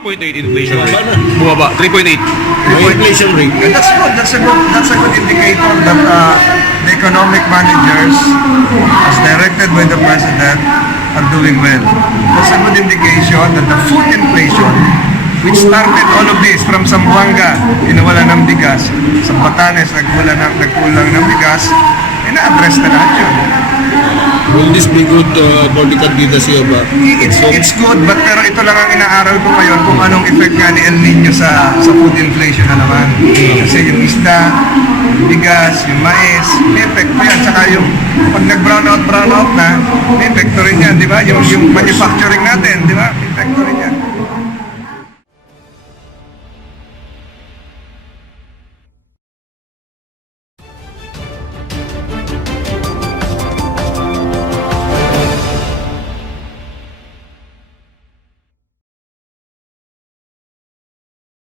3.8 inflation rate. Paano? Bumaba, 3.8. May inflation rate. And that's good. That's a good indicator that the economic managers, as directed by the president, are doing well. That's a good indication that the food inflation, which started all of this from Zamboanga, inawala ng bigas, sa Batanes, nagkulang ng bigas, ina-address na lahat yun. Will this be good for the candidacy of It's good, but pero ito lang ang inaaral ko ngayon kung anong effect nga ni El Nino sa food inflation na naman. Kasi yung isda, yung bigas, yung mais, may epekto yan. Saka yung pag nag-brown out na, may epekto rin yan, di ba? Yung manufacturing natin, di ba? May epekto rin yan.